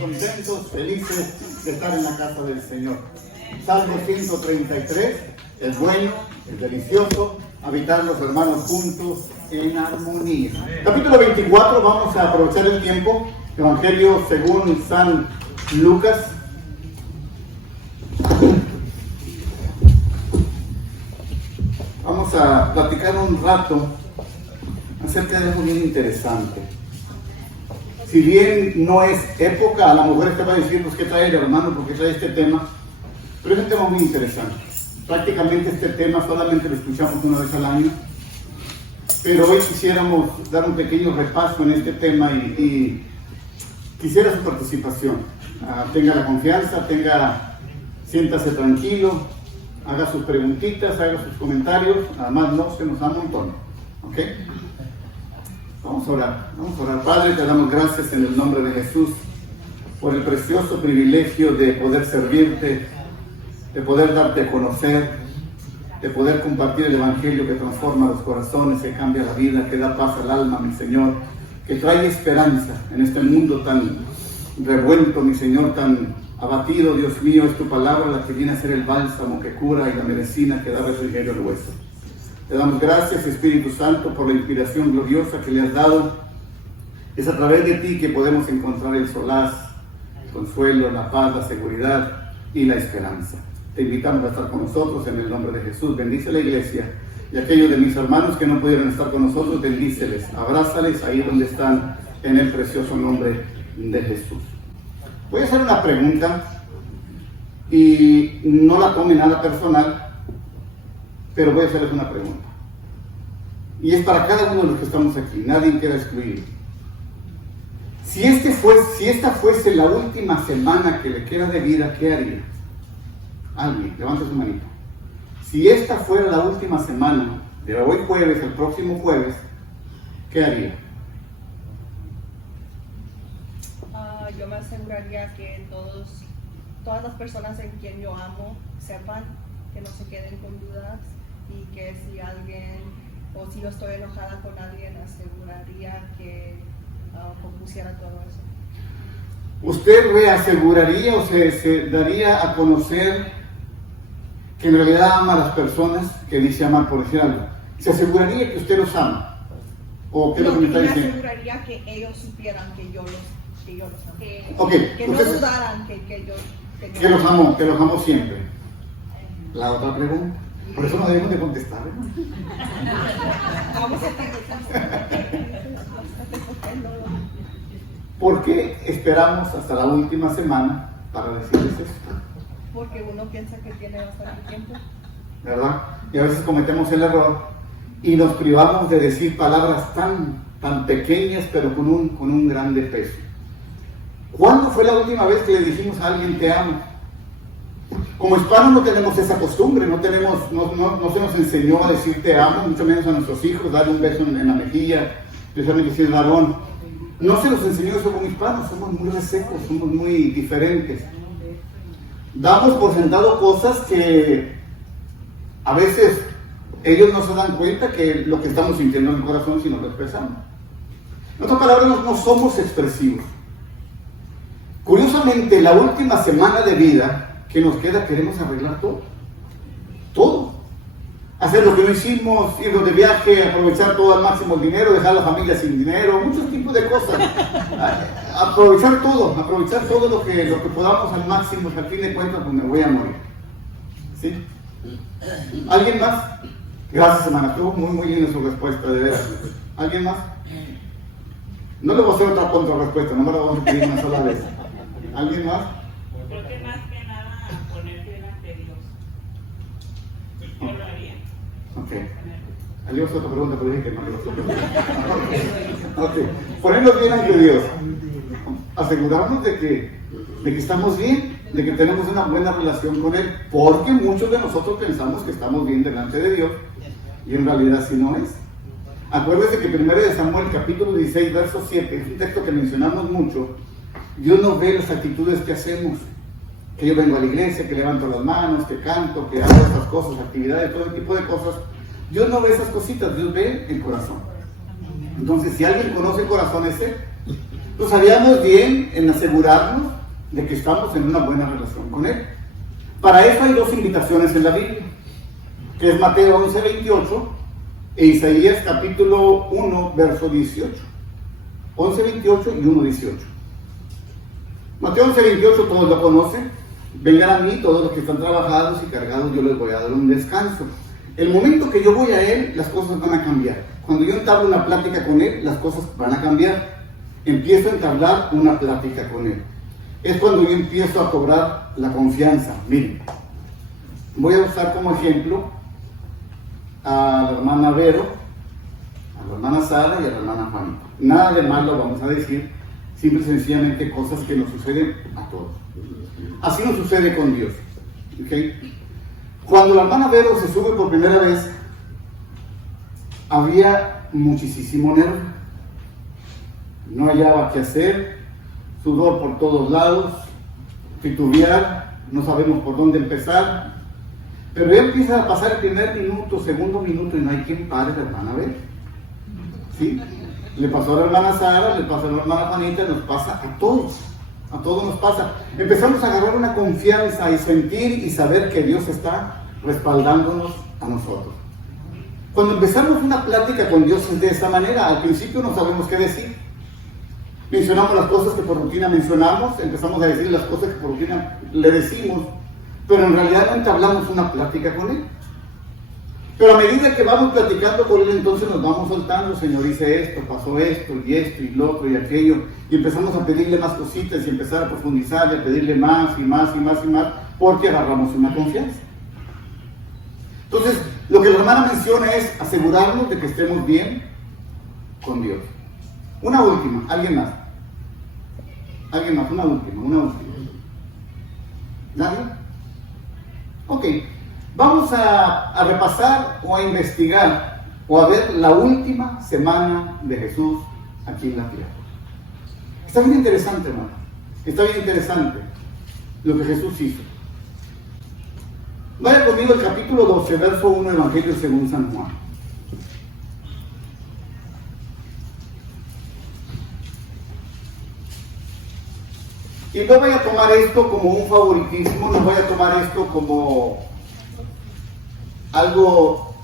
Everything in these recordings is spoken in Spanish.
contentos, felices de estar en la casa del Señor. Salmo 133, es bueno, es delicioso habitar los hermanos juntos en armonía. Capítulo 24, vamos a aprovechar el tiempo. Evangelio según San Lucas. Vamos a platicar un rato acerca de algo bien interesante. Si bien no es época, a la mujer te va a decir, pues, ¿qué trae el hermano? ¿Por qué trae este tema? Pero es un tema muy interesante. Prácticamente este tema solamente lo escuchamos una vez al año. Pero hoy quisiéramos dar un pequeño repaso en este tema y quisiera su participación. Tenga la confianza, siéntase tranquilo, haga sus preguntitas, haga sus comentarios, nada más no se nos amontone. ¿Ok? Vamos a orar. Padre, te damos gracias en el nombre de Jesús por el precioso privilegio de poder servirte, de poder darte a conocer, de poder compartir el Evangelio que transforma los corazones, que cambia la vida, que da paz al alma, mi Señor, que trae esperanza en este mundo tan revuelto, mi Señor, tan abatido. Dios mío, es tu palabra la que viene a ser el bálsamo que cura y la medicina que da refrigerio al hueso. Te damos gracias, Espíritu Santo, por la inspiración gloriosa que le has dado. Es a través de ti que podemos encontrar el solaz, el consuelo, la paz, la seguridad y la esperanza. Te invitamos a estar con nosotros en el nombre de Jesús. Bendice a la iglesia y a aquellos de mis hermanos que no pudieron estar con nosotros, bendíceles, abrázales ahí donde están en el precioso nombre de Jesús. Voy a hacer una pregunta y no la tome nada personal, pero voy a hacerles una pregunta. Y es para cada uno de los que estamos aquí, nadie queda excluido. Si esta fuese la última semana que le queda de vida, ¿qué haría? Alguien, levante su manito. Si esta fuera la última semana, de hoy jueves al próximo jueves, ¿qué haría? Yo me aseguraría que todas las personas en quien yo amo sepan, que no se queden con dudas, y que si alguien, o si yo estoy enojada con alguien, aseguraría que compusiera todo eso. ¿Usted reaseguraría o se daría a conocer que en realidad ama a las personas que dice amar, por decir algo? ¿Se aseguraría que usted los ama? ¿O qué es lo que me está diciendo? Me aseguraría que ellos supieran que yo los amo. Que no dudaran que los amo siempre. La otra pregunta. Por eso no debemos de contestar, ¿no? Vamos a ¿Por qué esperamos hasta la última semana para decirles esto? Porque uno piensa que tiene bastante tiempo, ¿verdad? Y a veces cometemos el error y nos privamos de decir palabras tan pequeñas, pero con un grande peso. ¿Cuándo fue la última vez que le dijimos a alguien te amo? Como hispanos no tenemos esa costumbre, no se nos enseñó a decir te amo, mucho menos a nuestros hijos, darle un beso en la mejilla, especialmente si es varón. No se nos enseñó eso como hispanos, somos muy resecos, somos muy diferentes. Damos por sentado cosas que a veces ellos no se dan cuenta que lo que estamos sintiendo en el corazón si no lo expresamos. En otras palabras, no somos expresivos. Curiosamente, la última semana de vida que nos queda, queremos arreglar todo. Todo. Hacer lo que no hicimos, irnos de viaje, aprovechar todo al máximo el dinero, dejar a la familia sin dinero, muchos tipos de cosas. Aprovechar todo lo que podamos al máximo, que al fin de cuentas pues me voy a morir. ¿Sí? ¿Alguien más? Gracias, hermana. Estuvo muy linda su respuesta, de veras. ¿Alguien más? No le voy a hacer otra contrarrespuesta, no me la vamos a pedir una sola vez. ¿Alguien más? Creo que más que nada ponerte delante de Dios. Yo lo haría. Ok. ¿Alguien más otra pregunta? Pero dije que no le voy a hacer. Ok. Ponernos bien ante Dios. Asegurarnos de que estamos bien, de que tenemos una buena relación con Él, porque muchos de nosotros pensamos que estamos bien delante de Dios y en realidad así no es. Acuérdense que 1 Samuel capítulo 16 verso 7 es un texto que mencionamos mucho. Dios nos ve las actitudes que hacemos, que yo vengo a la iglesia, que levanto las manos, que canto, que hago estas cosas, actividades, todo tipo de cosas. Dios no ve esas cositas, Dios ve el corazón. Entonces, si alguien conoce el corazón ese, pues haríamos bien en asegurarnos de que estamos en una buena relación con Él. Para eso hay dos invitaciones en la Biblia, que es Mateo 11:28 e Isaías capítulo 1, verso 18. 11:28 y 1:18. Mateo 11:28 todos lo conocen. Vengan a mí todos los que están trabajados y cargados, yo les voy a dar un descanso. El momento que yo voy a Él, las cosas van a cambiar. Cuando yo entablo una plática con Él, las cosas van a cambiar. Empiezo a entablar una plática con Él. Es cuando yo empiezo a cobrar la confianza. Miren, voy a usar como ejemplo a la hermana Vero, a la hermana Sara y a la hermana Juanita. Nada de malo vamos a decir, simple y sencillamente cosas que nos suceden a todos. Así nos sucede con Dios. ¿Okay? Cuando la hermana Vero se sube por primera vez, había muchísimo nervio. No hallaba qué hacer, sudor por todos lados, titubear, no sabemos por dónde empezar. Pero ya empieza a pasar el primer minuto, segundo minuto y no hay quien pare a la hermana Vero. ¿Sí? Le pasó a la hermana Sara, le pasó a la hermana Juanita, nos pasa a todos nos pasa. Empezamos a agarrar una confianza y sentir y saber que Dios está respaldándonos a nosotros. Cuando empezamos una plática con Dios de esta manera, al principio no sabemos qué decir. Mencionamos las cosas que por rutina mencionamos, empezamos a decir las cosas que por rutina le decimos, pero en realidad no entablamos una plática con Él. Pero a medida que vamos platicando con Él, entonces nos vamos soltando. Señor, hice esto, pasó esto y lo otro y aquello. Y empezamos a pedirle más cositas y empezar a profundizar y a pedirle más y más y más y más, porque agarramos una confianza. Entonces, lo que la hermana menciona es asegurarnos de que estemos bien con Dios. Una última, alguien más, una última. ¿Nadie? Ok. Vamos a repasar o a investigar o a ver la última semana de Jesús aquí en la tierra. Está bien interesante, hermano. Está bien interesante lo que Jesús hizo. Vaya conmigo al capítulo 12, verso 1, Evangelio según San Juan. Y no vaya a tomar esto como un favoritismo, no vaya a tomar esto como algo,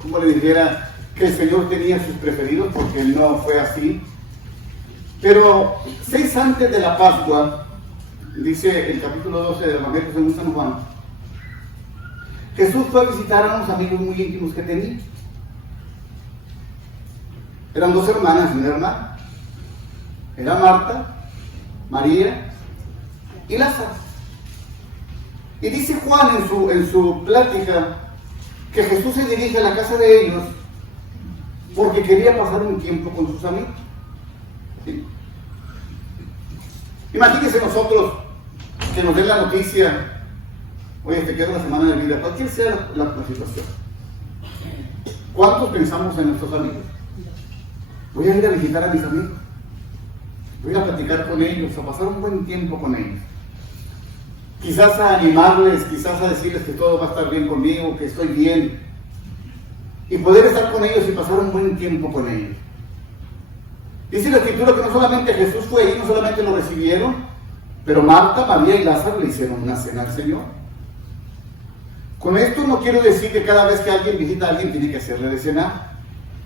como le dijera, que el Señor tenía sus preferidos, porque no fue así. Pero 6 antes de la Pascua, dice el capítulo 12 del Evangelio según San Juan, Jesús fue a visitar a unos amigos muy íntimos que tenía. Eran 2 hermanas y una hermana. Era Marta, María y Lázaro. Y dice Juan en su plática que Jesús se dirige a la casa de ellos porque quería pasar un tiempo con sus amigos. ¿Sí? Imagínense nosotros que nos den la noticia, oye, te queda una semana de vida, cualquier sea la situación. ¿Cuántos pensamos en nuestros amigos? Voy a ir a visitar a mis amigos, voy a platicar con ellos, a pasar un buen tiempo con ellos. Quizás a animarles, quizás a decirles que todo va a estar bien conmigo, que estoy bien. Y poder estar con ellos y pasar un buen tiempo con ellos. Dice la Escritura que no solamente Jesús fue ahí, no solamente lo recibieron, pero Marta, María y Lázaro le hicieron una cena al Señor. Con esto no quiero decir que cada vez que alguien visita a alguien tiene que hacerle de cenar.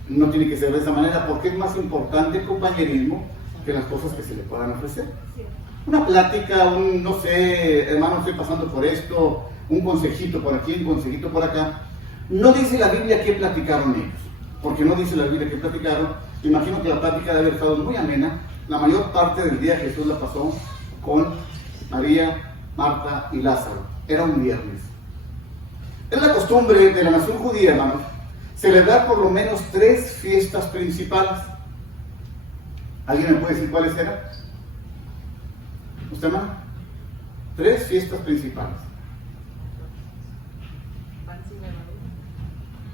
No tiene que ser de esa manera, porque es más importante el compañerismo que las cosas que se le puedan ofrecer. Una plática, no sé, hermano, estoy pasando por esto, un consejito por aquí, un consejito por acá. No dice la Biblia qué platicaron ellos, porque no dice la Biblia qué platicaron. Imagino que la plática debe haber estado muy amena. La mayor parte del día Jesús la pasó con María, Marta y Lázaro. Era un viernes. Es la costumbre de la nación judía, hermanos, celebrar por lo menos 3 fiestas principales. ¿Alguien me puede decir cuáles eran? ¿Usted, hermano? 3 fiestas principales.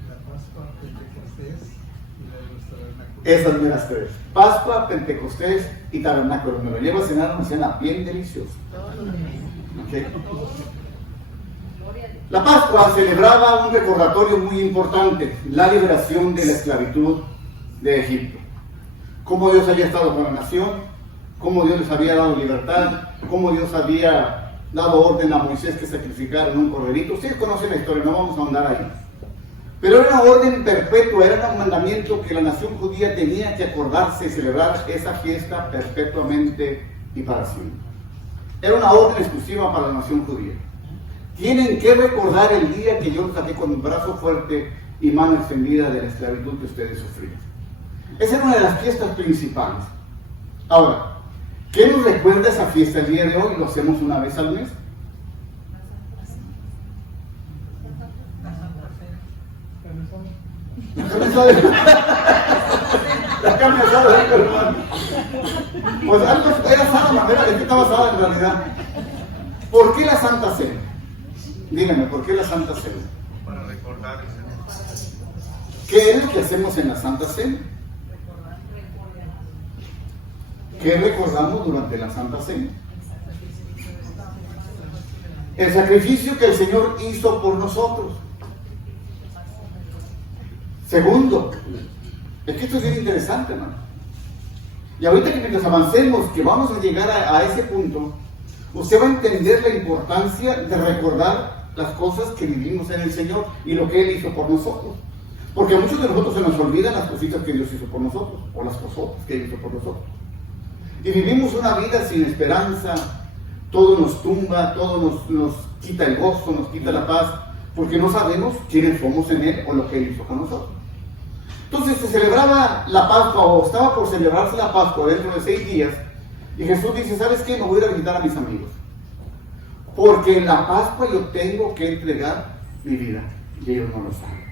La Pascua, Pentecostés y la de los tabernáculos. Esas son las 3. Pascua, Pentecostés y Tabernáculos. Me lo llevo a cenar una cena bien deliciosa. ¿Okay? La Pascua celebraba un recordatorio muy importante, la liberación de la esclavitud de Egipto. cómo Dios había estado con la nación, cómo Dios les había dado libertad, cómo Dios había dado orden a Moisés que sacrificaran un corderito. Ustedes conocen la historia, no vamos a ahondar ahí. Pero era una orden perpetua, era un mandamiento que la nación judía tenía que acordarse y celebrar esa fiesta perpetuamente y para siempre. Era una orden exclusiva para la nación judía. Tienen que recordar el día que yo los saqué con un brazo fuerte y mano extendida de la esclavitud que ustedes sufrieron. Esa era una de las fiestas principales. Ahora, ¿qué nos recuerda esa fiesta el día de hoy? Lo hacemos una vez al mes. La carne asada, hermano. Pues algo era sana, ¿de qué está basada en realidad? ¿Por qué la Santa Cena? Díganme, ¿por qué la Santa Cena? Para recordar ese. ¿Qué es lo que hacemos en la Santa Cena? ¿Qué recordamos durante la Santa Cena? El sacrificio que el Señor hizo por nosotros. Segundo, es que esto es bien interesante, hermano. Y ahorita que mientras avancemos, que vamos a llegar a ese punto, usted va a entender la importancia de recordar las cosas que vivimos en el Señor y lo que Él hizo por nosotros. Porque a muchos de nosotros se nos olvidan las cositas que Dios hizo por nosotros, o las cosas que Él hizo por nosotros. Y vivimos una vida sin esperanza, todo nos tumba, todo nos quita el gozo, nos quita la paz, porque no sabemos quiénes somos en Él o lo que Él hizo con nosotros. Entonces se celebraba la Pascua, o estaba por celebrarse la Pascua dentro de 6 días, y Jesús dice, ¿sabes qué? Me voy a ir a visitar a mis amigos, porque en la Pascua yo tengo que entregar mi vida, y ellos no lo saben.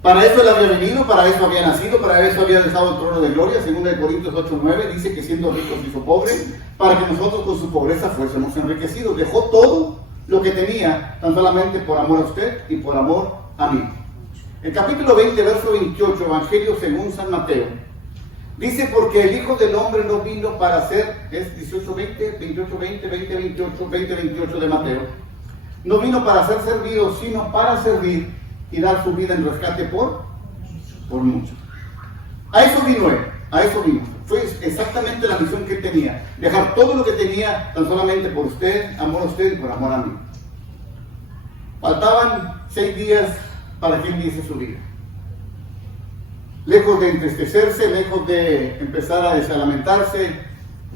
Para eso Él había venido, para eso había nacido, para eso había dejado el trono de gloria. 2 Corintios 8:9 dice que siendo ricos hizo pobre, para que nosotros con su pobreza fuésemos enriquecidos. Dejó todo lo que tenía, tan solamente por amor a usted y por amor a mí. El capítulo 20, verso 28, Evangelio según San Mateo, dice, porque el Hijo del Hombre no vino para ser, es 18:20, 28:20, 20:28, 20:28 de Mateo, no vino para ser servido, sino para servir y dar su vida en rescate por muchos. A eso vino Él, a eso vino. Fue exactamente la misión que Él tenía, dejar todo lo que tenía, tan solamente por usted, amor a usted y por amor a mí. Faltaban 6 días para que Él diese su vida. Lejos de entristecerse, lejos de empezar a desalamentarse,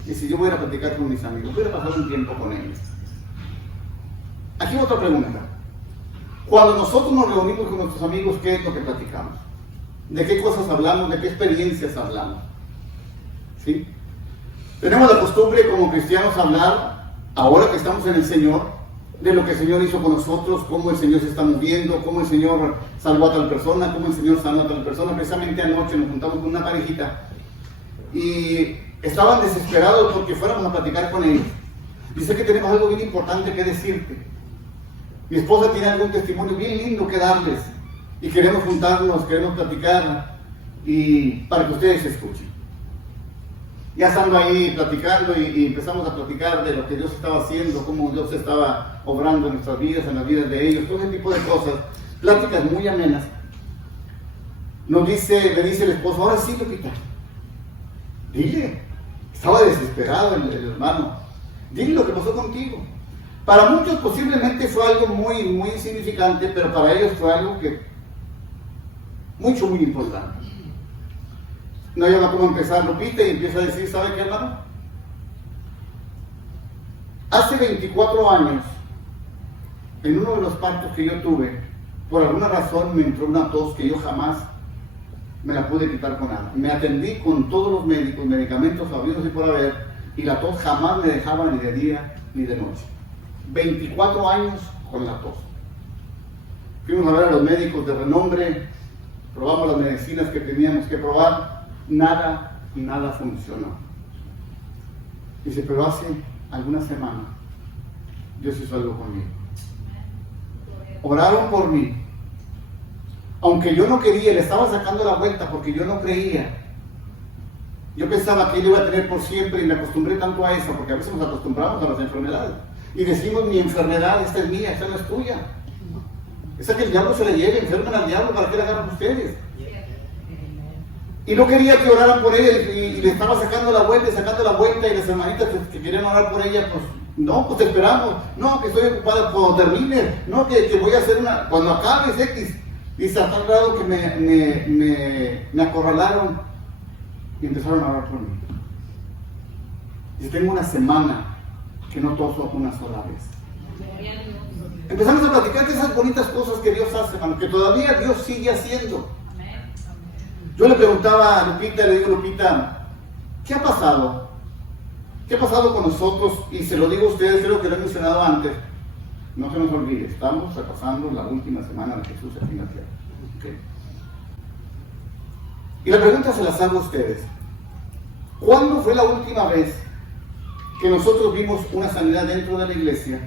dice, yo voy a ir a platicar con mis amigos, voy a pasar un tiempo con ellos. Aquí otra pregunta. Cuando nosotros nos reunimos con nuestros amigos, ¿qué es lo que platicamos? ¿De qué cosas hablamos? ¿De qué experiencias hablamos? ¿Sí? Tenemos la costumbre como cristianos hablar, ahora que estamos en el Señor, de lo que el Señor hizo con nosotros, cómo el Señor se está moviendo, cómo el Señor salvó a tal persona, cómo el Señor sanó a tal persona. Precisamente anoche nos juntamos con una parejita y estaban desesperados porque fuéramos a platicar con ellos. Dice que tenemos algo bien importante que decirte. Mi esposa tiene algún testimonio bien lindo que darles y queremos juntarnos, queremos platicar y para que ustedes escuchen. Ya estando ahí platicando y empezamos a platicar de lo que Dios estaba haciendo, cómo Dios estaba obrando en nuestras vidas, en las vidas de ellos, todo ese tipo de cosas, pláticas muy amenas. Le dice el esposo, ahora sí, Lupita, dile, estaba desesperado el hermano, dile lo que pasó contigo. Para muchos posiblemente fue algo muy, muy insignificante, pero para ellos fue algo que muy importante. No había cómo empezar Lupita y empieza a decir, ¿sabe qué, hermano? Hace 24 años, en uno de los partos que yo tuve, por alguna razón me entró una tos que yo jamás me la pude quitar con nada. Me atendí con todos los médicos, medicamentos habidos y por haber, y la tos jamás me dejaba ni de día ni de noche. 24 años con la tos. Fuimos a ver a los médicos de renombre, probamos las medicinas que teníamos que probar, nada funcionó. Dice, pero hace algunas semanas Dios hizo algo conmigo. Oraron por mí. Aunque yo no quería, le estaba sacando la vuelta porque yo no creía. Yo pensaba que Él iba a tener por siempre y me acostumbré tanto a eso, porque a veces nos acostumbramos a las enfermedades. Y decimos, mi enfermedad, esta es mía, esta no es tuya. Esa que el diablo se le lleve, enferman al diablo, ¿para qué la agarran ustedes? Y no quería que oraran por ella y le estaba sacando la vuelta y las hermanitas que querían orar por ella, pues no, pues esperamos, no, que estoy ocupada cuando termine, no, que voy a hacer una, cuando acabe es X. Dice, a tal grado que me acorralaron y empezaron a orar por mí. Dice, tengo una semana que no toso una sola vez. Empezamos a platicar de esas bonitas cosas que Dios hace, hermano, que todavía Dios sigue haciendo. Yo le preguntaba a Lupita, le digo, Lupita, ¿qué ha pasado? ¿Qué ha pasado con nosotros? Y se lo digo a ustedes, creo que lo he mencionado antes. No se nos olvide, estamos pasando la última semana de Jesús aquí en la tierra. ¿Okay? Y la pregunta se las hago a ustedes. ¿Cuándo fue la última vez que nosotros vimos una sanidad dentro de la iglesia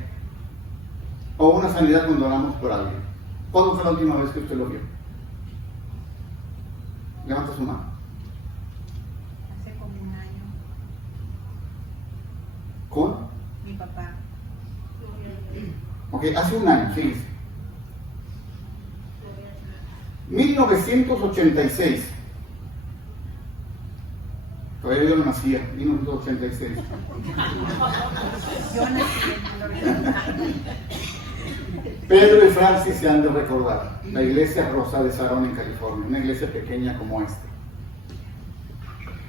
o una sanidad cuando oramos por alguien? ¿Cuándo fue la última vez que usted lo vio? Levanta su mano. Hace como un año. ¿Con? Mi papá. Ok, hace un año, sí. 1986. Todavía yo no nacía, 1986. Yo nací en el Pedro y Francis se han de recordar. La iglesia Rosa de Sarón en California, una iglesia pequeña como esta.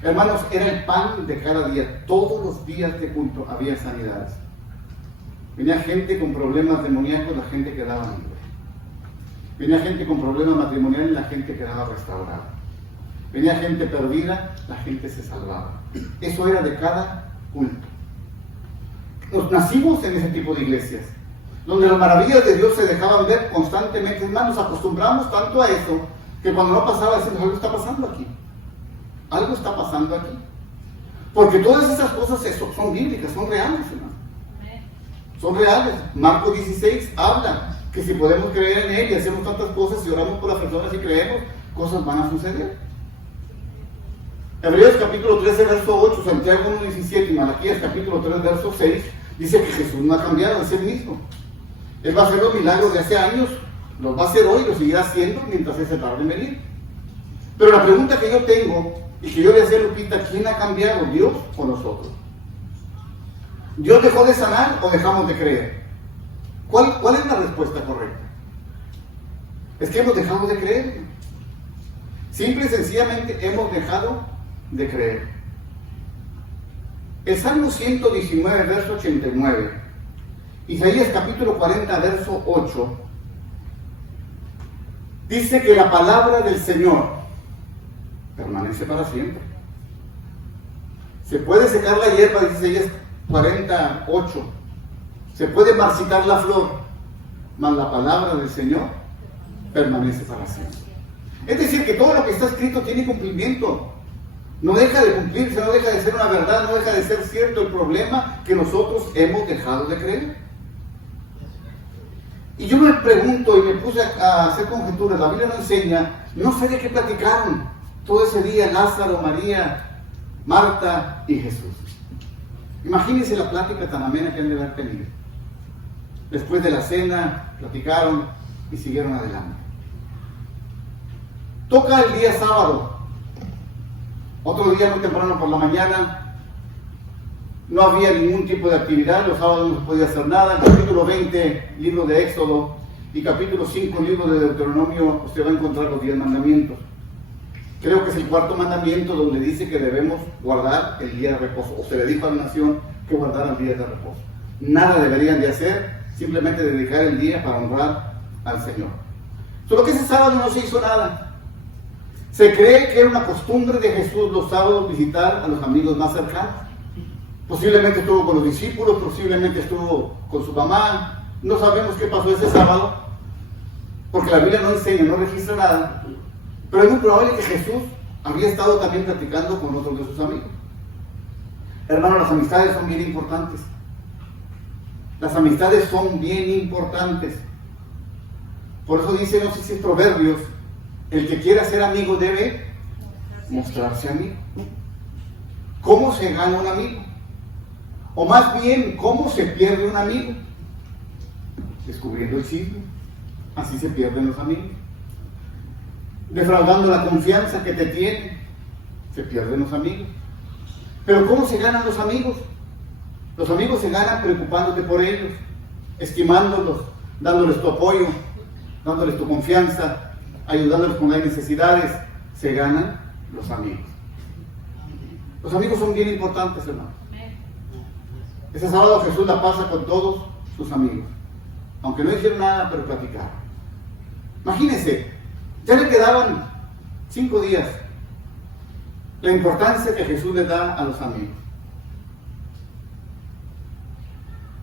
Hermanos, era el pan de cada día. Todos los días de culto había sanidades. Venía gente con problemas demoníacos, la gente quedaba libre. Venía gente con problemas matrimoniales, la gente quedaba restaurada. Venía gente perdida, la gente se salvaba. Eso era de cada culto. Nos nacimos en ese tipo de iglesias, donde las maravillas de Dios se dejaban ver constantemente. Es más, nos acostumbramos tanto a eso, que cuando no pasaba decimos, algo está pasando aquí. Algo está pasando aquí. Porque todas esas cosas son bíblicas, son reales, hermano. Son reales. Marcos 16 habla que si podemos creer en Él y hacemos tantas cosas y oramos por las personas y creemos, cosas van a suceder. Hebreos capítulo 13, verso 8, Santiago 1, 17 y Malaquías capítulo 3, verso 6, dice que Jesús no ha cambiado, es el mismo. Él va a hacer los milagros de hace años, los va a hacer hoy, los seguirá haciendo mientras se tarde en venir. Pero la pregunta que yo tengo y que yo le hacía a Lupita, ¿quién ha cambiado, Dios o nosotros? ¿Dios dejó de sanar o dejamos de creer? ¿Cuál es la respuesta correcta? Es que hemos dejado de creer. Simple y sencillamente hemos dejado de creer. El Salmo 119, verso 89, Isaías capítulo 40, verso 8, dice que la palabra del Señor permanece para siempre. Se puede secar la hierba, dice Isaías 48, se puede marchitar la flor, mas la palabra del Señor permanece para siempre. Es decir, que todo lo que está escrito tiene cumplimiento. No deja de cumplirse, no deja de ser una verdad, no deja de ser cierto. El problema que nosotros hemos dejado de creer. Y yo me pregunto y me puse a hacer conjeturas. La Biblia no enseña, no sé de qué platicaron todo ese día Lázaro, María, Marta y Jesús. Imagínense la plática tan amena que han de haber tenido. Después de la cena, platicaron y siguieron adelante. Toca el día sábado. Otro día muy temprano por la mañana. No había ningún tipo de actividad. Los sábados no se podía hacer nada. El capítulo 20, libro de Éxodo, y capítulo 5, libro de Deuteronomio, usted va a encontrar los 10 mandamientos. Creo que es el cuarto mandamiento donde dice que debemos guardar el día de reposo. O se le dijo a la nación que guardaran el día de reposo. Nada deberían de hacer, simplemente dedicar el día para honrar al Señor. Solo que ese sábado no se hizo nada. Se cree que era una costumbre de Jesús los sábados visitar a los amigos más cercanos. Posiblemente estuvo con los discípulos, posiblemente estuvo con su mamá. No sabemos qué pasó ese sábado, porque la Biblia no enseña, no registra nada. Pero es muy probable que Jesús había estado también platicando con otros de sus amigos. Hermanos, las amistades son bien importantes. Las amistades son bien importantes. Por eso dice, no sé si es Proverbios, el que quiera ser amigo debe mostrarse amigo. ¿Cómo se gana un amigo? O más bien, ¿cómo se pierde un amigo? Descubriendo el chisme. Así se pierden los amigos. Defraudando la confianza que te tienen. se pierden los amigos. Pero ¿cómo se ganan los amigos? Los amigos se ganan preocupándote por ellos, estimándolos, dándoles tu apoyo, dándoles tu confianza, ayudándoles con las necesidades. Se ganan los amigos. Los amigos son bien importantes, hermano. Ese sábado Jesús la pasa con todos sus amigos. Aunque no hicieron nada, pero platicaron. Imagínense, ya le quedaban 5 días. La importancia que Jesús le da a los amigos.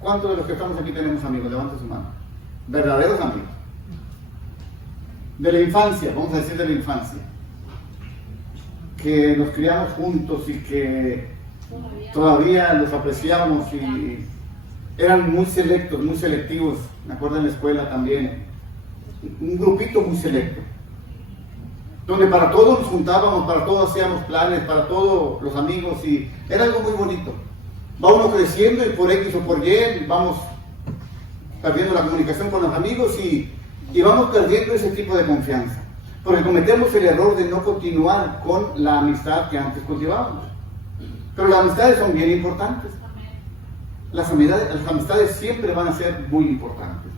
¿Cuántos de los que estamos aquí tenemos amigos? Levanta su mano. Verdaderos amigos. De la infancia, vamos a decir de la infancia. Que nos criamos juntos y que todavía los apreciamos y eran muy selectos, muy selectivos. Me acuerdo en la escuela también. Un grupito muy selecto. Donde para todo nos juntábamos, para todo hacíamos planes, para todos los amigos y era algo muy bonito. Va uno creciendo y por X o por Y vamos perdiendo la comunicación con los amigos y vamos perdiendo ese tipo de confianza. Porque cometemos el error de no continuar con la amistad que antes cultivábamos. Pero las amistades son bien importantes. Las amistades siempre van a ser muy importantes.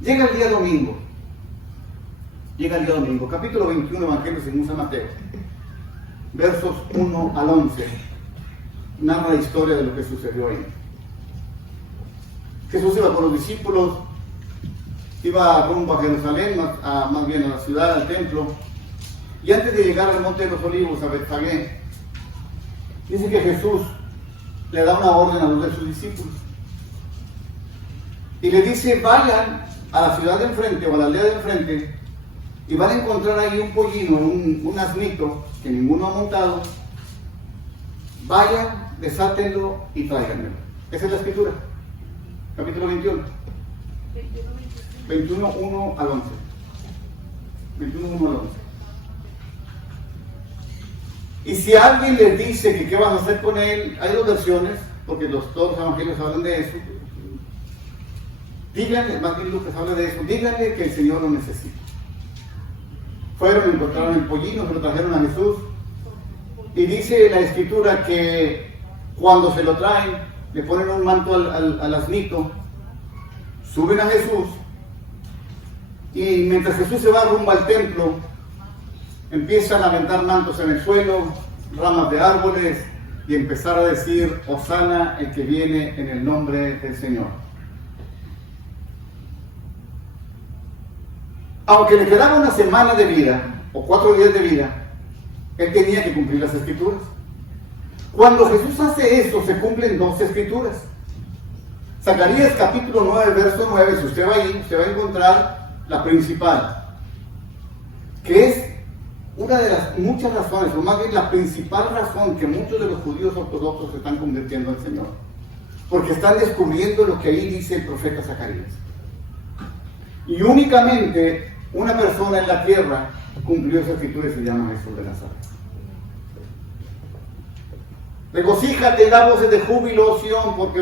Llega el día domingo. Capítulo 21, Evangelio según San Mateo. Versos 1 al 11. Narra la historia de lo que sucedió ahí. Jesús iba con los discípulos, iba rumbo a Jerusalén, más bien a la ciudad, al templo, y antes de llegar al Monte de los Olivos, a Betfagé, dice que Jesús le da una orden a dos de sus discípulos, y le dice, vayan a la ciudad de enfrente o a la aldea de enfrente, y van a encontrar ahí un pollino, un asnito, que ninguno ha montado, vayan, desátenlo y tráiganmelo. Esa es la escritura, capítulo 21. 21, 1 al 11. 21, 1 al 11. Y si alguien les dice que qué vas a hacer con él, hay dos versiones, porque todos los evangelios hablan de eso. Díganle, más bien Lucas habla de eso, díganle que el Señor lo necesita. Fueron, encontraron el pollino, se lo trajeron a Jesús. Y dice la escritura que cuando se lo traen, le ponen un manto al asnito, suben a Jesús. Y mientras Jesús se va rumbo al templo, empiezan a aventar mantos en el suelo, ramas de árboles, y empezar a decir, Hosana, el que viene en el nombre del Señor. Aunque le quedaba una semana de vida, o 4 días de vida, él tenía que cumplir las escrituras. Cuando Jesús hace eso, se cumplen 2 escrituras. Zacarías capítulo 9, verso 9, si usted va ahí, usted va a encontrar la principal, que es una de las muchas razones, o más bien la principal razón que muchos de los judíos ortodoxos se están convirtiendo al Señor, porque están descubriendo lo que ahí dice el profeta Zacarías. Y únicamente una persona en la tierra cumplió esa escritura y se llama Jesús de Nazaret. Regocíjate, da voces de júbilo, Sión, porque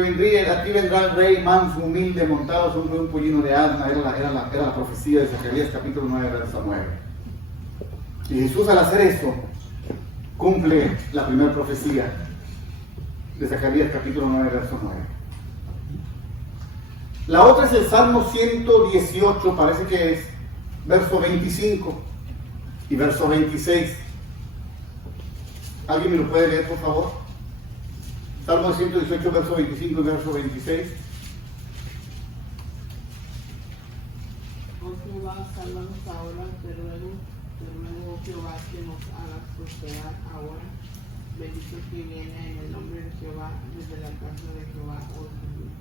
a ti vendrá el rey manso, humilde, montado sobre un pollino de asna. Era la profecía de Zacarías capítulo 9, verso 9. Y Jesús, al hacer eso, cumple la primera profecía de Zacarías capítulo 9, verso 9. La otra es el Salmo 118, parece que es verso 25 y verso 26. ¿Alguien me lo puede leer, por favor? Salmo 118, verso 25 y verso 26. Oh Jehová, sálvanos ahora, te ruego Jehová que nos hagas prosperar ahora. Bendito que viene en el nombre de Jehová, desde la casa de Jehová. Oh Señor.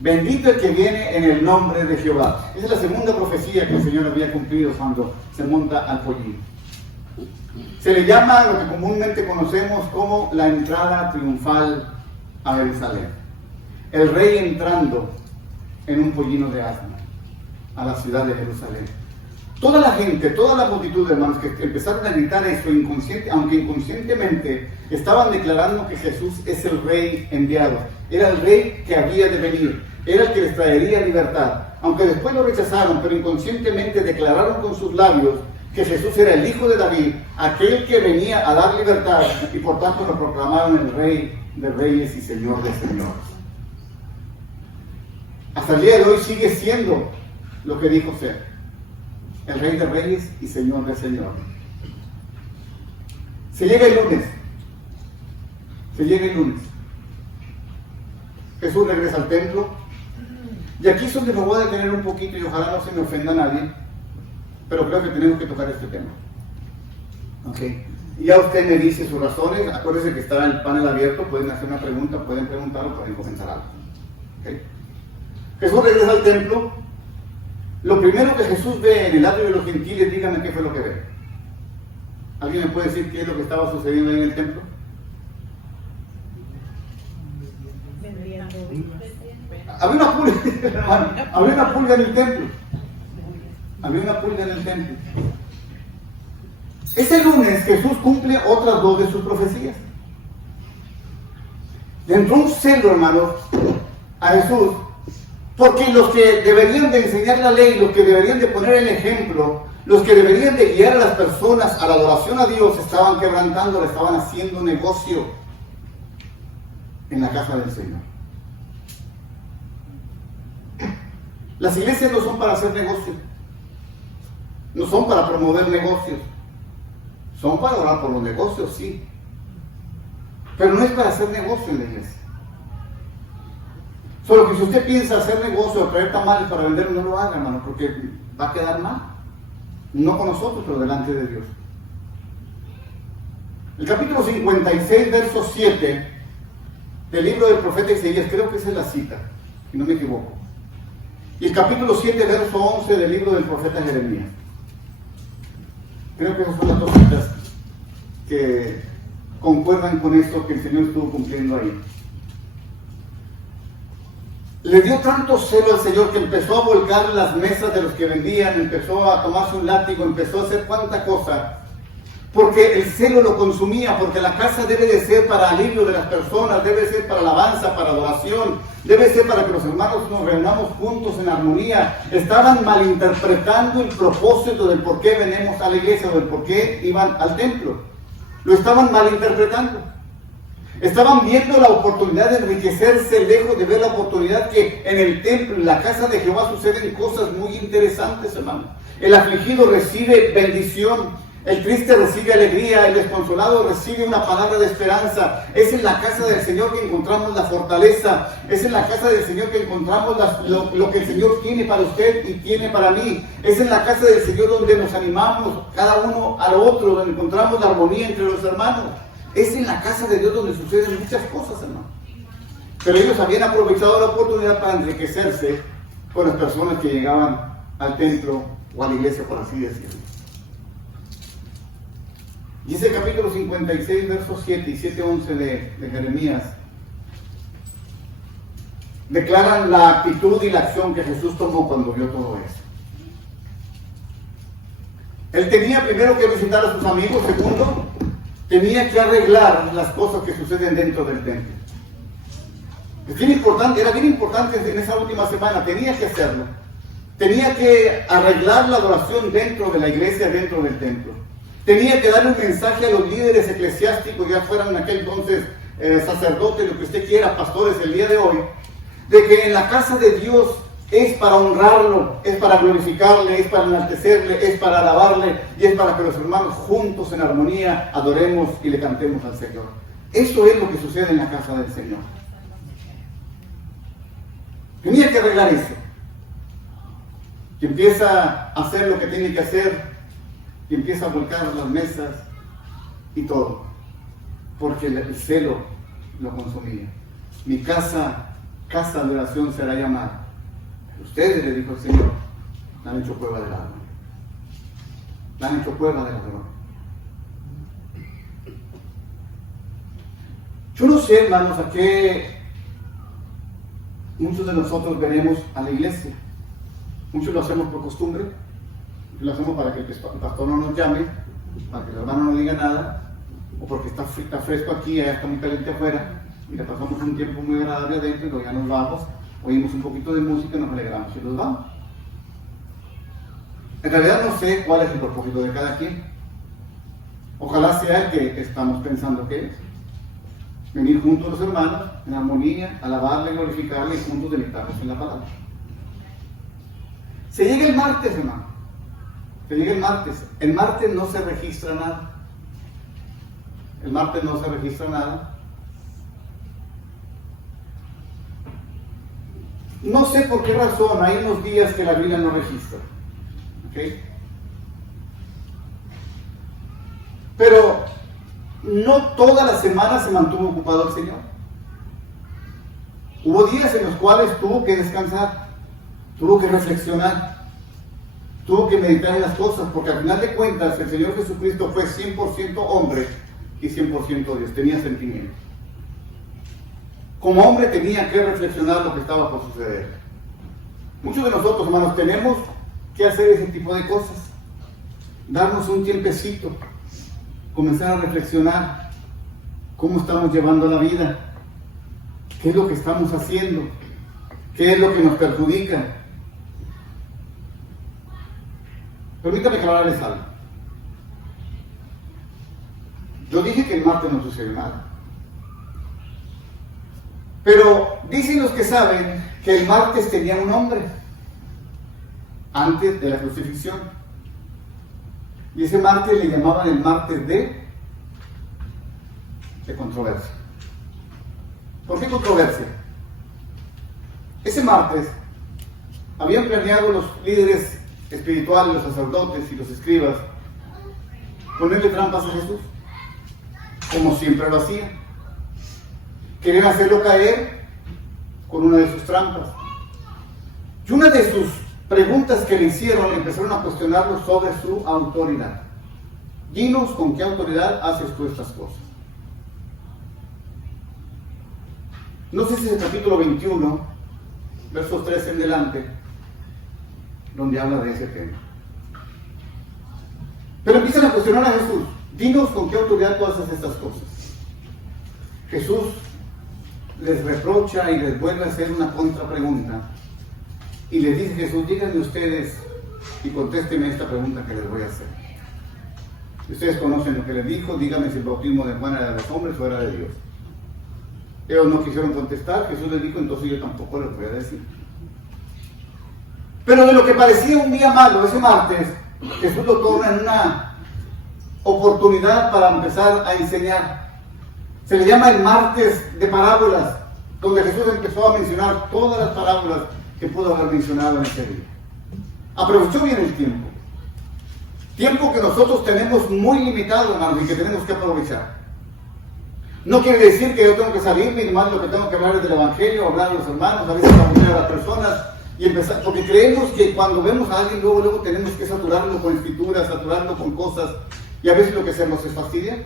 Bendito el que viene en el nombre de Jehová. Esa es la segunda profecía que el Señor había cumplido cuando se monta al pollino. Se le llama lo que comúnmente conocemos como la entrada triunfal a Jerusalén. El rey entrando en un pollino de asna a la ciudad de Jerusalén. Toda la gente, toda la multitud de hermanos que empezaron a gritar eso, aunque inconscientemente estaban declarando que Jesús es el rey enviado. Era el rey que había de venir. Era el que les traería libertad. Aunque después lo rechazaron, pero inconscientemente declararon con sus labios que Jesús era el hijo de David, aquel que venía a dar libertad, y por tanto lo proclamaron el Rey de Reyes y Señor de Señores. Hasta el día de hoy sigue siendo lo que dijo ser, el Rey de Reyes y Señor de Señores. Se llega el lunes. Jesús regresa al templo. Y aquí es donde me voy a detener un poquito y ojalá no se me ofenda a nadie, pero creo que tenemos que tocar este tema. ¿Okay? Y ya usted me dice sus razones. Acuérdense que está el panel abierto, pueden hacer una pregunta, pueden preguntar o pueden comentar algo. ¿Okay? Jesús regresa al templo. Lo primero que Jesús ve en el atrio de los gentiles, díganme qué fue lo que ve. ¿Alguien me puede decir qué es lo que estaba sucediendo ahí en el templo? Había una pulga, había una pulga en el templo. Había una pulga en el templo. Ese lunes Jesús cumple otras dos de sus profecías. Le entró un celo, hermanos, a Jesús, porque los que deberían de enseñar la ley, los que deberían de poner el ejemplo, los que deberían de guiar a las personas a la adoración a Dios, estaban quebrantando, le estaban haciendo negocio en la casa del Señor. Las iglesias no son para hacer negocios, no son para promover negocios, son para orar por los negocios, sí, pero no es para hacer negocio en la iglesia. Solo que si usted piensa hacer negocio o traer tamales para vender, no lo haga, hermano, porque va a quedar mal, no con nosotros, pero delante de Dios. El capítulo 56, verso 7 del libro del profeta Isaías, creo que esa es la cita, si no me equivoco. Y el capítulo 7, verso 11 del libro del profeta Jeremías. Creo que esas son las dos citas que concuerdan con esto que el Señor estuvo cumpliendo ahí. Le dio tanto celo al Señor que empezó a volcar las mesas de los que vendían, empezó a tomarse un látigo, empezó a hacer cuánta cosa, porque el celo lo consumía, porque la casa debe de ser para alivio de las personas, debe ser para alabanza, para adoración, debe ser para que los hermanos nos reunamos juntos en armonía. Estaban malinterpretando el propósito del por qué venimos a la iglesia o del por qué iban al templo. Lo estaban malinterpretando. Estaban viendo la oportunidad de enriquecerse lejos de ver la oportunidad que en el templo, en la casa de Jehová, suceden cosas muy interesantes, hermano. El afligido recibe bendición. El triste recibe alegría, el desconsolado recibe una palabra de esperanza. Es en la casa del Señor que encontramos la fortaleza. Es en la casa del Señor que encontramos lo que el Señor tiene para usted y tiene para mí. Es en la casa del Señor donde nos animamos cada uno al otro, donde encontramos la armonía entre los hermanos. Es en la casa de Dios donde suceden muchas cosas, hermano. Pero ellos habían aprovechado la oportunidad para enriquecerse con las personas que llegaban al templo o a la iglesia, por así decirlo. Y ese capítulo 56, versos 7 y 7-11 de Jeremías declaran la actitud y la acción que Jesús tomó cuando vio todo eso. Él tenía primero que visitar a sus amigos, segundo, tenía que arreglar las cosas que suceden dentro del templo. Es bien importante, era bien importante en esa última semana, tenía que hacerlo. Tenía que arreglar la adoración dentro de la iglesia, dentro del templo. Tenía que darle un mensaje a los líderes eclesiásticos, ya fueran en aquel entonces sacerdotes, lo que usted quiera, pastores el día de hoy, de que en la casa de Dios es para honrarlo, es para glorificarle, es para enaltecerle, es para alabarle y es para que los hermanos juntos en armonía adoremos y le cantemos al Señor. Eso es lo que sucede en la casa del Señor. Tenía que arreglar eso. Que empieza a hacer lo que tiene que hacer, y empieza a volcar las mesas y todo, porque el celo lo consumía. Mi casa, casa de oración será llamada. Ustedes, le dijo el Señor, le han hecho prueba del alma. Le han hecho prueba del alma. Yo no sé, hermanos, a qué muchos de nosotros venimos a la iglesia. Muchos lo hacemos por costumbre. Lo hacemos para que el pastor no nos llame, para que el hermano no diga nada, o porque está fresco aquí, allá está muy caliente afuera, y le pasamos un tiempo muy agradable adentro y luego ya nos vamos, oímos un poquito de música, nos alegramos y nos vamos. En realidad no sé cuál es el propósito de cada quien. Ojalá sea el que estamos pensando que es. Venir juntos los hermanos, en armonía, alabarle, glorificarle y juntos deleitarnos en la palabra. Se llega el martes, hermano. Se llega el martes. El martes no se registra nada. El martes no se registra nada. No sé por qué razón hay unos días que la Biblia no registra. ¿Okay? Pero no toda la semana se mantuvo ocupado el Señor. Hubo días en los cuales tuvo que descansar, tuvo que reflexionar, tuvo que meditar en las cosas, porque al final de cuentas el Señor Jesucristo fue 100% hombre y 100% Dios, tenía sentimientos. Como hombre tenía que reflexionar lo que estaba por suceder. Muchos de nosotros, hermanos, tenemos que hacer ese tipo de cosas, darnos un tiempecito, comenzar a reflexionar cómo estamos llevando la vida, qué es lo que estamos haciendo, qué es lo que nos perjudica. Permítame aclararles algo. Yo dije que el martes no sucedió nada, pero dicen los que saben que el martes tenía un nombre antes de la crucifixión. Y ese martes le llamaban el martes de controversia. ¿Por qué controversia? Ese martes habían planeado los líderes espirituales, los sacerdotes y los escribas ponerle trampas a Jesús, como siempre lo hacían. Querían hacerlo caer con una de sus trampas. Y una de sus preguntas que le hicieron, empezaron a cuestionarlo sobre su autoridad. Dinos con qué autoridad haces tú estas cosas. No sé si es el capítulo 21, versos 13 en delante, donde habla de ese tema. Pero empiezan a cuestionar a Jesús. Dinos con qué autoridad tú haces estas cosas. Jesús les reprocha y les vuelve a hacer una contrapregunta. Y les dice Jesús, díganme ustedes y contéstenme esta pregunta que les voy a hacer. Ustedes conocen lo que les dijo, díganme si el bautismo de Juan era de los hombres o era de Dios. Ellos no quisieron contestar, Jesús les dijo, entonces yo tampoco les voy a decir. Pero de lo que parecía un día malo, ese martes, Jesús lo toma en una oportunidad para empezar a enseñar. Se le llama el martes de parábolas, donde Jesús empezó a mencionar todas las parábolas que pudo haber mencionado en ese día. Aprovechó bien el tiempo. Tiempo que nosotros tenemos muy limitado, hermanos, y que tenemos que aprovechar. No quiere decir que yo tengo que salirme y más lo que tengo que hablar es del Evangelio, hablar a los hermanos, a veces apoyar a las personas y empezar, porque creemos que cuando vemos a alguien luego tenemos que saturarlo con escrituras, saturarlo con cosas y a veces lo que hacemos es fastidiar.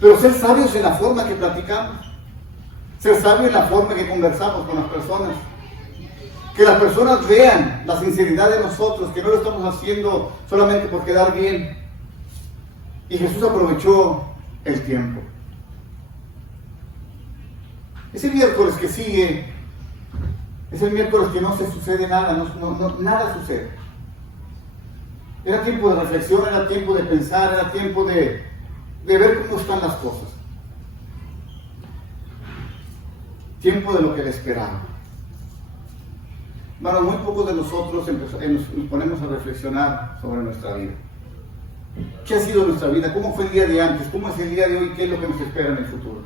Pero ser sabios en la forma que platicamos, ser sabios en la forma que conversamos con las personas, que las personas vean la sinceridad de nosotros, que no lo estamos haciendo solamente por quedar bien. Y Jesús aprovechó el tiempo. Ese miércoles que sigue, es el miércoles que no se sucede nada, nada sucede. Era tiempo de reflexión, era tiempo de pensar, era tiempo de ver cómo están las cosas. Tiempo de lo que le esperaba. Bueno, muy pocos de nosotros nos ponemos a reflexionar sobre nuestra vida. ¿Qué ha sido nuestra vida? ¿Cómo fue el día de antes? ¿Cómo es el día de hoy? ¿Qué es lo que nos espera en el futuro?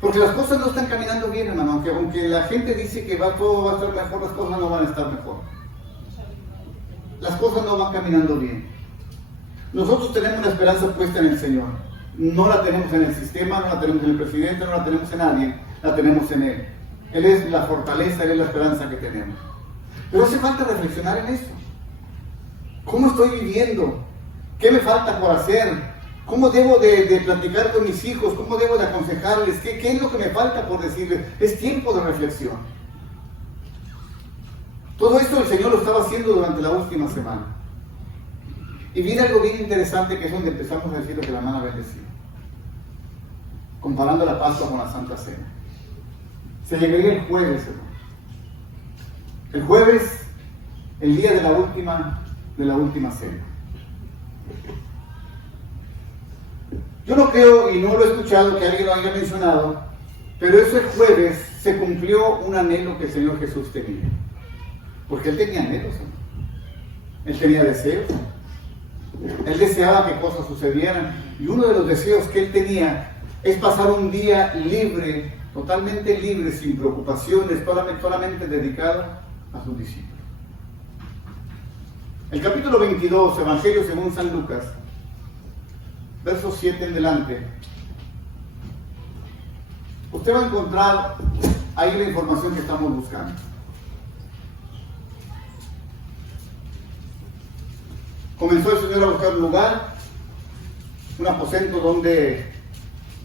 Porque las cosas no están caminando bien, hermano. Aunque la gente dice que todo va a estar mejor, las cosas no van a estar mejor. Las cosas no van caminando bien. Nosotros tenemos una esperanza puesta en el Señor. No la tenemos en el sistema, no la tenemos en el presidente, no la tenemos en nadie, la tenemos en Él. Él es la fortaleza, Él es la esperanza que tenemos. Pero hace falta reflexionar en eso. ¿Cómo estoy viviendo? ¿Qué me falta por hacer? ¿Cómo debo de platicar con mis hijos? ¿Cómo debo de aconsejarles? ¿Qué es lo que me falta por decirles? Es tiempo de reflexión. Todo esto el Señor lo estaba haciendo durante la última semana. Y viene algo bien interesante que es donde empezamos a decir lo que la hermana bendecía. Comparando la Pascua con la Santa Cena. Se llegaría el jueves, hermano. El jueves el día de la última cena. Yo no creo, y no lo he escuchado que alguien lo haya mencionado, pero ese jueves se cumplió un anhelo que el Señor Jesús tenía. Porque Él tenía anhelos, ¿no? Él tenía deseos. Él deseaba que cosas sucedieran. Y uno de los deseos que Él tenía es pasar un día libre, totalmente libre, sin preocupaciones, solamente dedicado a sus discípulos. El capítulo 22, Evangelio según San Lucas, versos 7 en adelante, usted va a encontrar ahí la información que estamos buscando. Comenzó el Señor a buscar un lugar, un aposento donde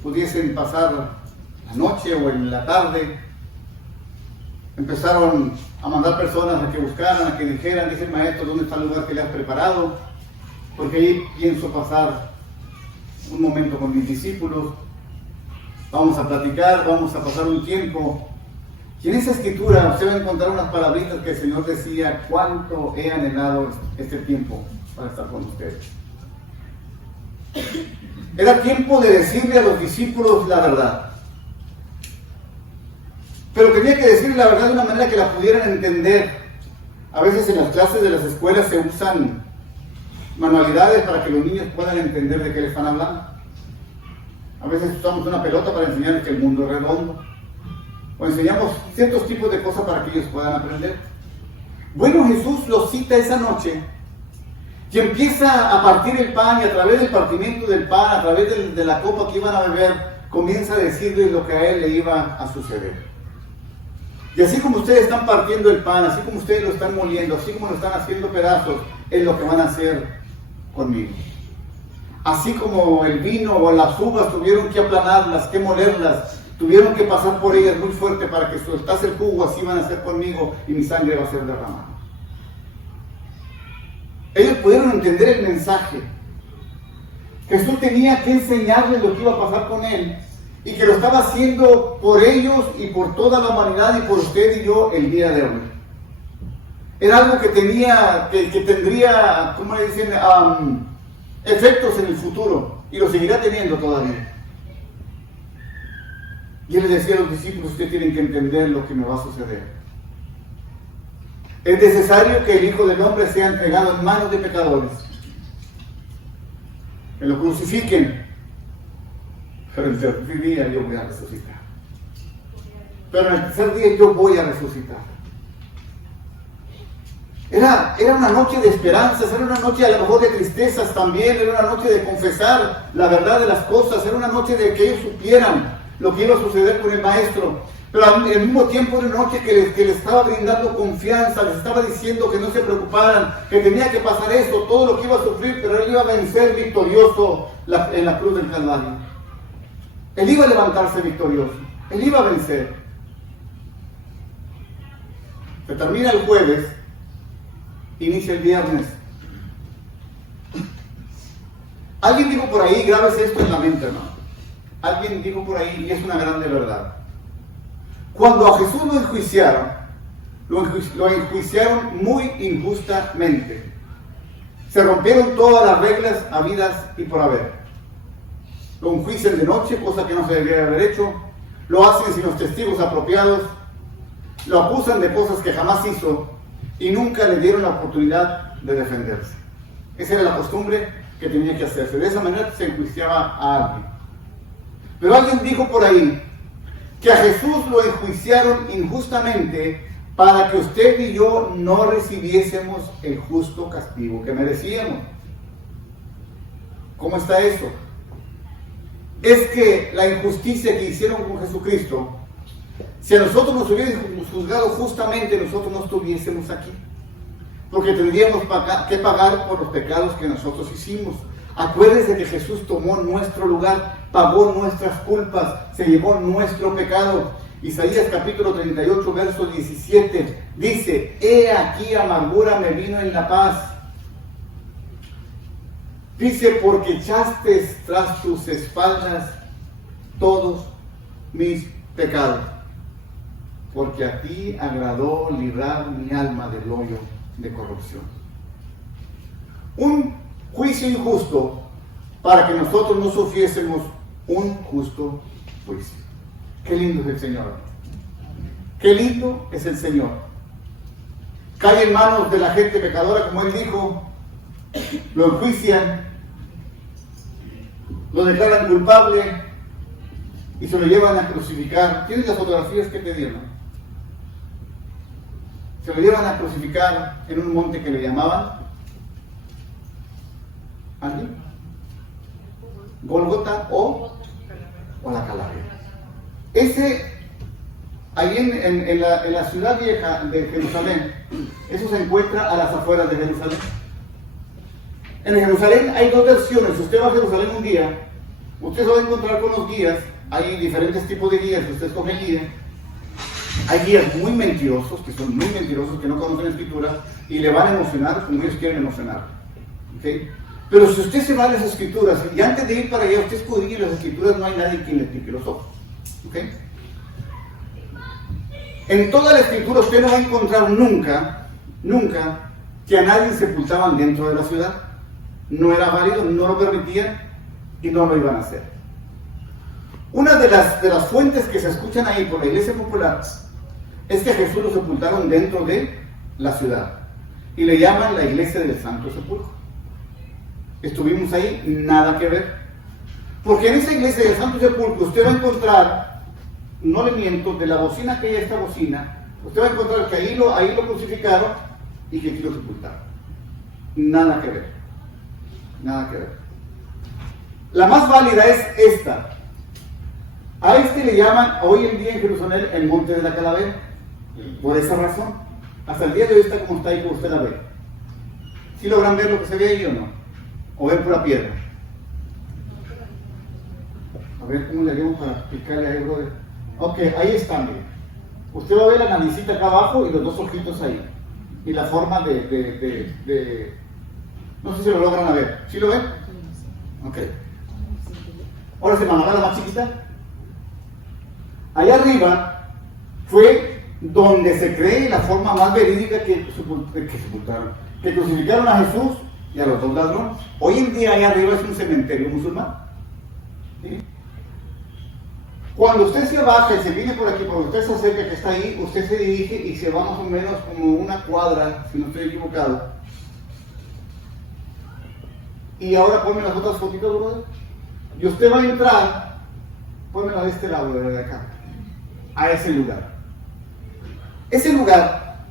pudiesen pasar la noche o en la tarde. Empezaron a mandar personas a que buscaran, a que dijeran, dice el maestro, ¿dónde está el lugar que le has preparado? Porque ahí pienso pasar un momento con mis discípulos, vamos a platicar, vamos a pasar un tiempo. Y en esa escritura usted va a encontrar unas palabritas que el Señor decía, cuánto he anhelado este tiempo para estar con ustedes. Era tiempo de decirle a los discípulos la verdad. Pero tenía que decirle la verdad de una manera que la pudieran entender. A veces en las clases de las escuelas se usan manualidades para que los niños puedan entender de qué le están hablando. A veces usamos una pelota para enseñarles que el mundo es redondo. O enseñamos ciertos tipos de cosas para que ellos puedan aprender. Bueno, Jesús los cita esa noche y empieza a partir el pan, y a través del partimiento del pan, a través de la copa que iban a beber, comienza a decirles lo que a él le iba a suceder. Y así como ustedes están partiendo el pan, así como ustedes lo están moliendo, así como lo están haciendo pedazos, es lo que van a hacer conmigo. Así como el vino o las uvas tuvieron que aplanarlas, que molerlas, tuvieron que pasar por ellas muy fuerte para que soltase el jugo, así van a hacer conmigo y mi sangre va a ser derramada. Ellos pudieron entender el mensaje. Jesús tenía que enseñarles lo que iba a pasar con él y que lo estaba haciendo por ellos y por toda la humanidad y por usted y yo el día de hoy. Era algo que tendría, ¿cómo le dicen? Efectos en el futuro y lo seguirá teniendo todavía. Y él le decía a los discípulos, ustedes tienen que entender lo que me va a suceder. Es necesario que el Hijo del Hombre sea entregado en manos de pecadores, que lo crucifiquen, pero en el tercer día yo voy a resucitar. Pero en el tercer día yo voy a resucitar. Era una noche de esperanzas, era una noche a lo mejor de tristezas también, era una noche de confesar la verdad de las cosas, era una noche de que ellos supieran lo que iba a suceder con el Maestro. Pero al mismo tiempo era una noche que les estaba brindando confianza, les estaba diciendo que no se preocuparan, que tenía que pasar eso, todo lo que iba a sufrir, pero él iba a vencer victorioso en la cruz del Calvario. Él iba a levantarse victorioso, él iba a vencer. Se termina el jueves, inicia el viernes. Alguien dijo por ahí, grábese esto en la mente, ¿no? Alguien dijo por ahí, y es una grande verdad. Cuando a Jesús lo enjuiciaron muy injustamente. Se rompieron todas las reglas habidas y por haber. Lo enjuician de noche, cosa que no se debería haber hecho. Lo hacen sin los testigos apropiados. Lo acusan de cosas que jamás hizo y nunca le dieron la oportunidad de defenderse. Esa era la costumbre que tenía que hacerse. De esa manera se enjuiciaba a alguien. Pero alguien dijo por ahí que a Jesús lo enjuiciaron injustamente para que usted y yo no recibiésemos el justo castigo que merecíamos. ¿Cómo está eso? Es que la injusticia que hicieron con Jesucristo, si a nosotros nos hubieran juzgado justamente, nosotros no estuviésemos aquí. Porque tendríamos que pagar por los pecados que nosotros hicimos. Acuérdense que Jesús tomó nuestro lugar, pagó nuestras culpas, se llevó nuestro pecado. Isaías capítulo 38, verso 17, dice, he aquí amargura me vino en la paz. Dice, porque echaste tras tus espaldas todos mis pecados. Porque a ti agradó librar mi alma del hoyo de corrupción. Un juicio injusto para que nosotros no sufriésemos un justo juicio. Qué lindo es el Señor. Qué lindo es el Señor. Cae en manos de la gente pecadora, como Él dijo, lo enjuician, lo declaran culpable y se lo llevan a crucificar. ¿Tienes las fotografías que te dieron? Se lo llevan a crucificar en un monte que le llamaban ¿alguien? Gólgota o la Calavera. Ahí en la ciudad vieja de Jerusalén, eso se encuentra a las afueras de Jerusalén. En Jerusalén hay dos versiones. Si usted va a Jerusalén un día, usted se va a encontrar con los guías. Hay diferentes tipos de guías, usted escoge el guía. Hay guías muy mentirosos, que son muy mentirosos, que no conocen la escritura y le van a emocionar como ellos quieren emocionar. ¿Okay? Pero si usted se va a las escrituras y antes de ir para allá usted escudriña las escrituras, no hay nadie quien le pique los ojos. ¿Okay? En toda la escritura usted no va a encontrar nunca que a nadie sepultaban dentro de la ciudad. No era válido, no lo permitían y no lo iban a hacer. Una de las fuentes que se escuchan ahí por la iglesia popular es que a Jesús lo sepultaron dentro de la ciudad y le llaman la iglesia del Santo Sepulcro. Estuvimos ahí, nada que ver, porque en esa iglesia del Santo Sepulcro usted va a encontrar, no le miento, de la bocina que hay a esta bocina, usted va a encontrar que ahí lo crucificaron y que aquí lo sepultaron. Nada que ver, nada que ver. La más válida es esta. A este le llaman hoy en día en Jerusalén el Monte de la Calavera, por esa razón. Hasta el día de hoy está como está ahí, como usted la ve. ¿Sí logran ver lo que se ve ahí o no? ¿O ven pura piedra? A ver cómo le haríamos para explicarle ahí, brother. Ok, ahí está, mire. Usted va a ver la naricita acá abajo y los dos ojitos ahí. Y la forma de... No sé si lo logran ver. ¿Sí lo ven? Ok. Ahora se me la más chiquita. Allá arriba fue donde se cree la forma más verídica que sepultaron, que crucificaron a Jesús y a los dos ladrones. Hoy en día allá arriba es un cementerio musulmán. ¿Sí? Cuando usted se baja y se viene por aquí, cuando usted se acerca que está ahí, usted se dirige y se va más o menos como una cuadra, si no estoy equivocado. Y ahora ponme las otras fotitos, brother. Y usted va a entrar, pónmela de este lado, de acá, a ese lugar. Ese lugar,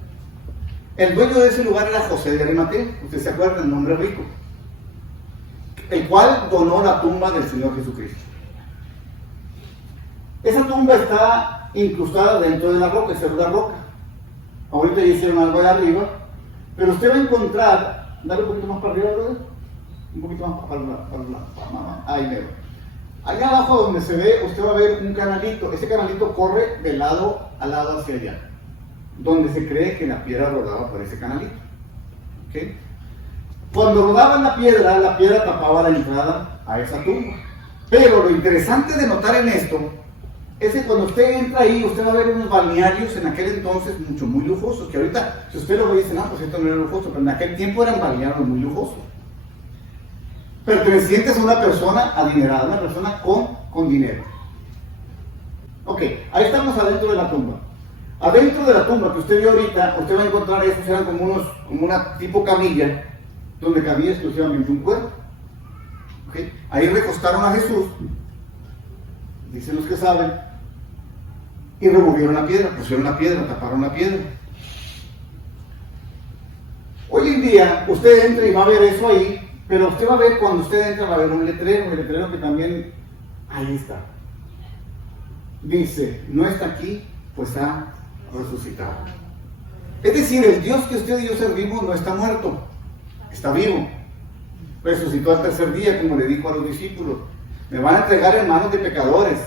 el dueño de ese lugar era José de Arimatea, usted se acuerda, el nombre rico, el cual donó la tumba del Señor Jesucristo. Esa tumba está incrustada dentro de la roca, esa es la roca. Ahorita ya hicieron algo de arriba, pero usted va a encontrar, dale un poquito más para arriba, brother, un poquito más para ahí mero. Allá abajo donde se ve, usted va a ver un canalito. Ese canalito corre de lado a lado hacia allá, donde se cree que la piedra rodaba por ese canalito. ¿Okay? Cuando rodaban la piedra tapaba la entrada a esa tumba. Pero lo interesante de notar en esto es que cuando usted entra ahí, usted va a ver unos balnearios en aquel entonces muy lujosos, que ahorita, si usted lo ve, dice, no, pues esto no era lujoso, pero en aquel tiempo eran balnearios muy lujosos, pertenecientes a una persona adinerada, una persona con dinero. Ok, ahí estamos adentro de la tumba. Adentro de la tumba que usted vio ahorita, usted va a encontrar, estos eran como una tipo camilla, donde cabía exclusivamente un cuerpo. Okay. Ahí recostaron a Jesús, dicen los que saben, y removieron la piedra, pusieron la piedra, taparon la piedra. Hoy en día, usted entra y va a ver eso ahí, pero usted va a ver, cuando usted entra, va a ver un letrero que también, ahí está. Dice, no está aquí, pues ha resucitado. Es decir, el Dios que usted y yo servimos no está muerto, está vivo. Resucitó al tercer día, como le dijo a los discípulos. Me van a entregar en manos de pecadores,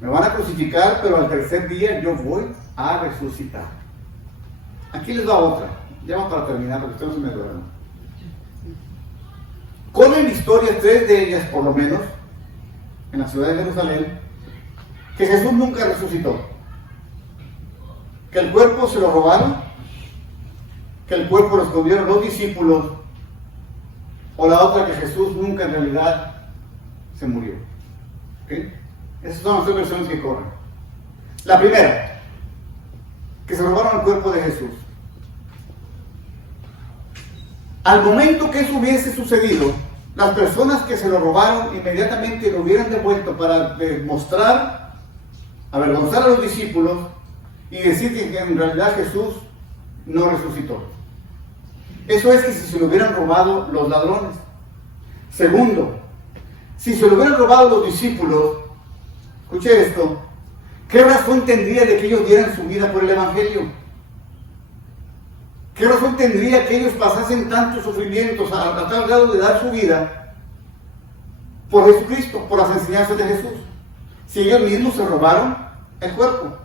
me van a crucificar, pero al tercer día yo voy a resucitar. Aquí les va otra, ya vamos para terminar, porque ustedes no se me duermen. Corren historias, 3 de ellas por lo menos, en la ciudad de Jerusalén, que Jesús nunca resucitó, que el cuerpo se lo robaron que el cuerpo lo escondieron los discípulos, o la otra que Jesús nunca en realidad se murió. ¿Okay? Esas son las dos versiones que corren. La primera, que se robaron el cuerpo de Jesús. Al momento que eso hubiese sucedido, las personas que se lo robaron inmediatamente lo hubieran devuelto para demostrar, avergonzar a los discípulos y decir que en realidad Jesús no resucitó. Eso es que si se lo hubieran robado los ladrones. Segundo, si se lo hubieran robado los discípulos, escuche esto, ¿qué razón tendría de que ellos dieran su vida por el Evangelio? ¿Qué razón tendría que ellos pasasen tantos sufrimientos a tal grado de dar su vida por Jesucristo, por las enseñanzas de Jesús, si ellos mismos se robaron el cuerpo?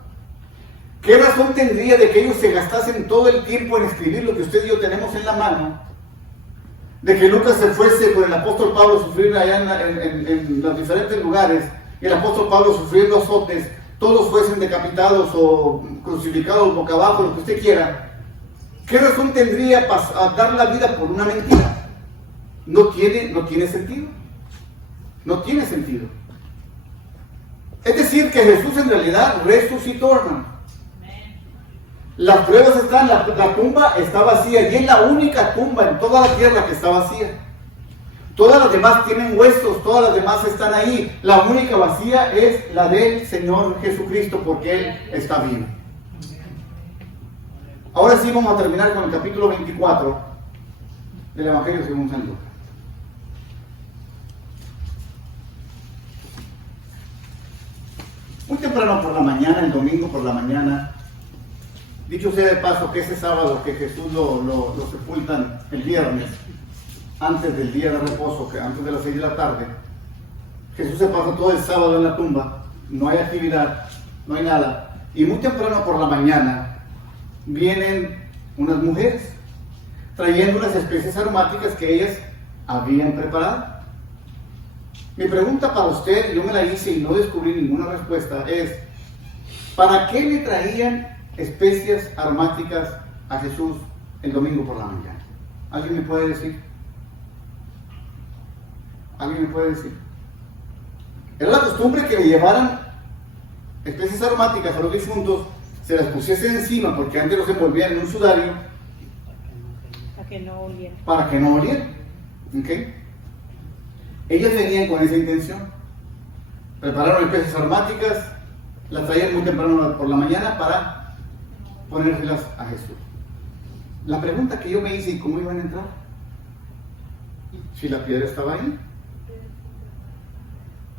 ¿Qué razón tendría de que ellos se gastasen todo el tiempo en escribir lo que usted y yo tenemos en la mano? De que Lucas se fuese con el apóstol Pablo a sufrir allá en los diferentes lugares, y el apóstol Pablo sufriendo azotes, todos fuesen decapitados o crucificados boca abajo, lo que usted quiera. ¿Qué razón tendría dar la vida por una mentira? No tiene sentido. No tiene sentido. Es decir, que Jesús en realidad resucitó, hermano. Las pruebas están, la tumba está vacía, y es la única tumba en toda la tierra que está vacía. Todas las demás tienen huesos, todas las demás están ahí. La única vacía es la del Señor Jesucristo, porque Él está vivo. Ahora sí vamos a terminar con el capítulo 24 del Evangelio según San Lucas. Muy temprano por la mañana, el domingo por la mañana, dicho sea de paso que ese sábado que Jesús lo sepultan el viernes, antes del día de reposo, que antes de las 6 de la tarde, Jesús se pasa todo el sábado en la tumba, no hay actividad, no hay nada, y muy temprano por la mañana vienen unas mujeres trayendo unas especies aromáticas que ellas habían preparado. Mi pregunta para usted, yo me la hice y no descubrí ninguna respuesta, es: ¿para qué le traían especias aromáticas a Jesús el domingo por la mañana? ¿Alguien me puede decir? ¿Alguien me puede decir? Era la costumbre que le llevaran especies aromáticas a los difuntos, se las pusiese encima, porque antes los envolvían en un sudario Para que no oliera. para que no olieran. ¿Okay? Ellas venían con esa intención. Prepararon especies aromáticas, las traían muy temprano por la mañana para ponérselas a Jesús. La pregunta que yo me hice: ¿y cómo iban a entrar? Si la piedra estaba ahí.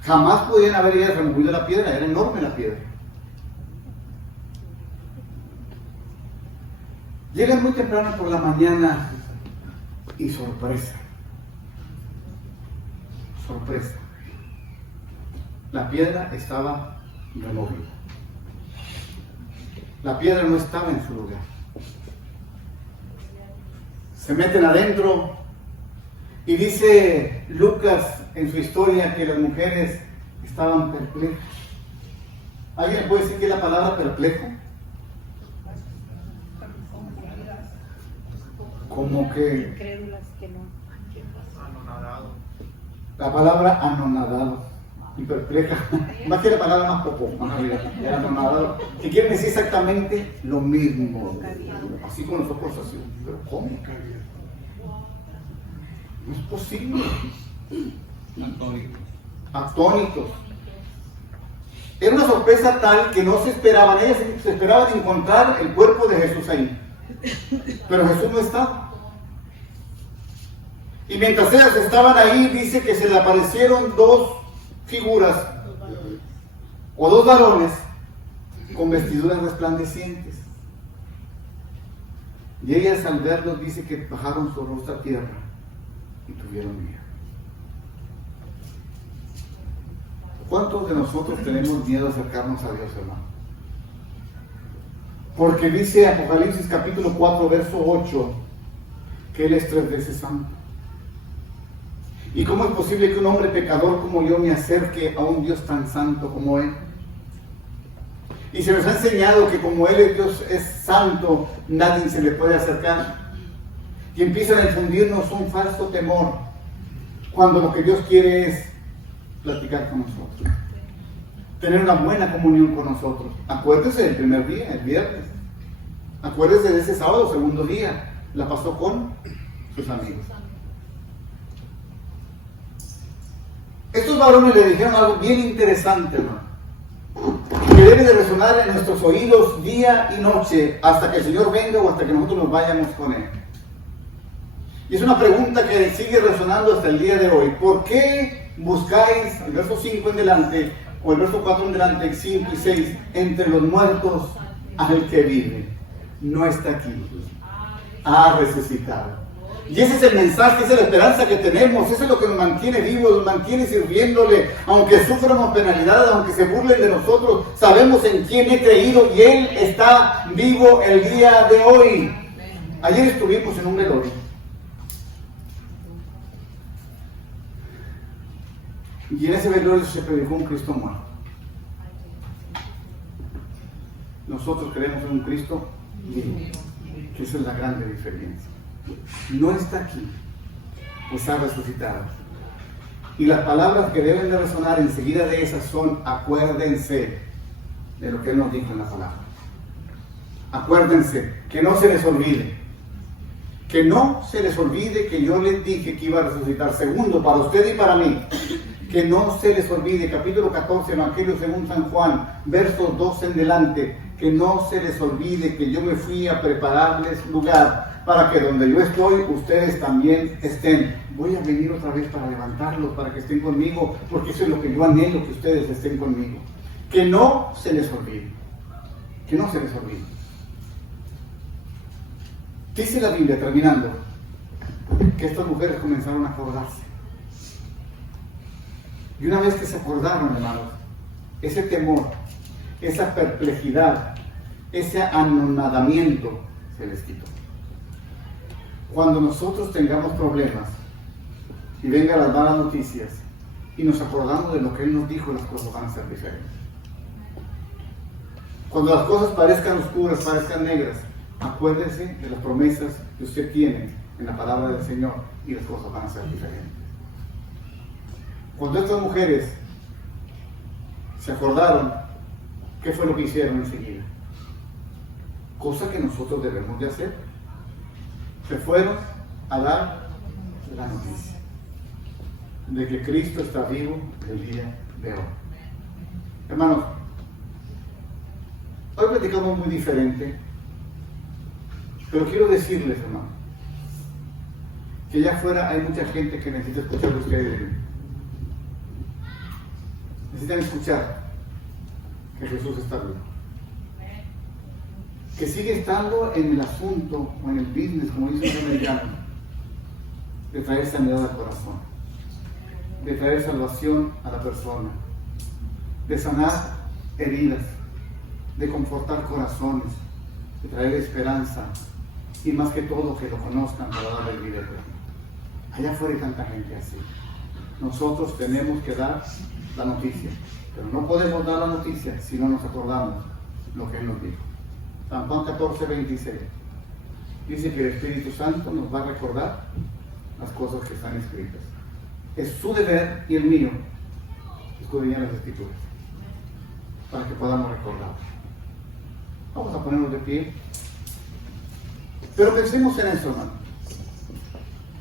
Jamás podían haber ellas removido la piedra, era enorme la piedra. Llegan muy temprano por la mañana y sorpresa. Sorpresa. La piedra estaba removida. La piedra no estaba en su lugar. Se meten adentro y dice Lucas en su historia que las mujeres estaban perplejas. ¿Alguien me puede decir qué es la palabra perplejo? Como que Incrédulas que no. Anonadado. la palabra anonadado y perpleja, más que la palabra más poco, más arriba, anonadado, que quiere decir exactamente lo mismo, así con los ojos así. ¿Pero cómo? No es posible. Atónitos. Era una sorpresa tal que no se esperaban, ellas se esperaban encontrar el cuerpo de Jesús ahí, pero Jesús no estaba. Y mientras ellas estaban ahí, dice que se le aparecieron dos figuras o dos varones con vestiduras resplandecientes, y ellas al verlos dice que bajaron su rostro a tierra y tuvieron miedo. ¿Cuántos de nosotros tenemos miedo a acercarnos a Dios, hermano? Porque dice Apocalipsis capítulo 4 verso 8 que Él es 3 veces santo. ¿Y cómo es posible que un hombre pecador como yo me acerque a un Dios tan santo como Él? Y se nos ha enseñado que como Él es Dios, es santo, nadie se le puede acercar. y empiezan a infundirnos un falso temor, cuando lo que Dios quiere es platicar con nosotros, tener una buena comunión con nosotros. Acuérdese del primer día, el viernes. Acuérdese de ese sábado, segundo día, la pasó con sus amigos. Estos varones le dijeron algo bien interesante, hermano, que debe de resonar en nuestros oídos día y noche hasta que el Señor venga o hasta que nosotros nos vayamos con Él. Y es una pregunta que sigue resonando hasta el día de hoy. ¿Por qué buscáis, el verso 5 en delante, o el verso 4 en delante, 5 y 6, entre los muertos al que vive? No está aquí, ha resucitado. Y ese es el mensaje, esa es la esperanza que tenemos, eso es lo que nos mantiene vivos, nos mantiene sirviéndole, aunque suframos penalidad, aunque se burlen de nosotros, sabemos en quién he creído y Él está vivo el día de hoy. Ayer estuvimos en un velorio. Y en ese velorio se predicó un Cristo muerto. Nosotros creemos en un Cristo vivo, que esa es la grande diferencia. No está aquí, pues ha resucitado. Y las palabras que deben de resonar enseguida de esas son: acuérdense de lo que Él nos dijo en la palabra. Acuérdense, que no se les olvide. Que no se les olvide que yo les dije que iba a resucitar. Segundo, para usted y para mí, que no se les olvide, capítulo 14, Evangelio según San Juan, versos 12 en delante, que no se les olvide que yo me fui a prepararles lugar, para que donde yo estoy, ustedes también estén. Voy a venir otra vez para levantarlos, para que estén conmigo, porque eso es lo que yo anhelo, que ustedes estén conmigo. Que no se les olvide, que no se les olvide. Dice la Biblia, terminando, que estas mujeres comenzaron a acordarse. Y una vez que se acordaron, hermanos, ese temor, esa perplejidad, ese anonadamiento se les quitó. Cuando nosotros tengamos problemas y vengan las malas noticias y nos acordamos de lo que Él nos dijo, las cosas van a ser diferentes. Cuando las cosas parezcan oscuras, parezcan negras, acuérdese de las promesas que usted tiene en la palabra del Señor y las cosas van a ser diferentes. Cuando estas mujeres se acordaron, ¿qué fue lo que hicieron enseguida? Cosa que nosotros debemos de hacer. Se fueron a dar la noticia de que Cristo está vivo el día de hoy. Hermanos, hoy platicamos muy diferente, pero quiero decirles, hermanos, que allá afuera hay mucha gente que necesita escuchar lo que ustedes dicen. Necesitan escuchar que Jesús está vivo. Que sigue estando en el asunto o en el business, como dice un americano, de traer sanidad al corazón, de traer salvación a la persona, de sanar heridas, de confortar corazones, de traer esperanza y más que todo que lo conozcan para darle vida eterna. Allá afuera hay tanta gente así. Nosotros tenemos que dar la noticia, pero no podemos dar la noticia si no nos acordamos lo que Él nos dijo. San Juan 14, 26 dice que el Espíritu Santo nos va a recordar las cosas que están escritas. Es su deber y el mío escudriñar las Escrituras para que podamos recordar. Vamos a ponernos de pie, pero pensemos en eso, hermano.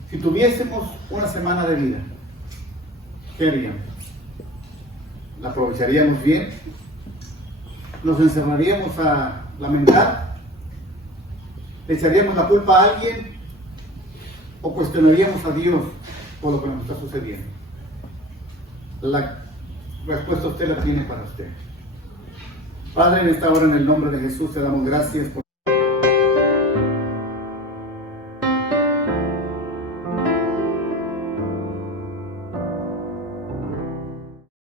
Si tuviésemos una semana de vida, ¿qué haríamos? ¿La aprovecharíamos bien? ¿Nos encerraríamos a lamentar? ¿Le echaríamos la culpa a alguien? ¿O cuestionaríamos a Dios por lo que nos está sucediendo? La respuesta usted la tiene para usted. Padre, en esta hora, en el nombre de Jesús, te damos gracias por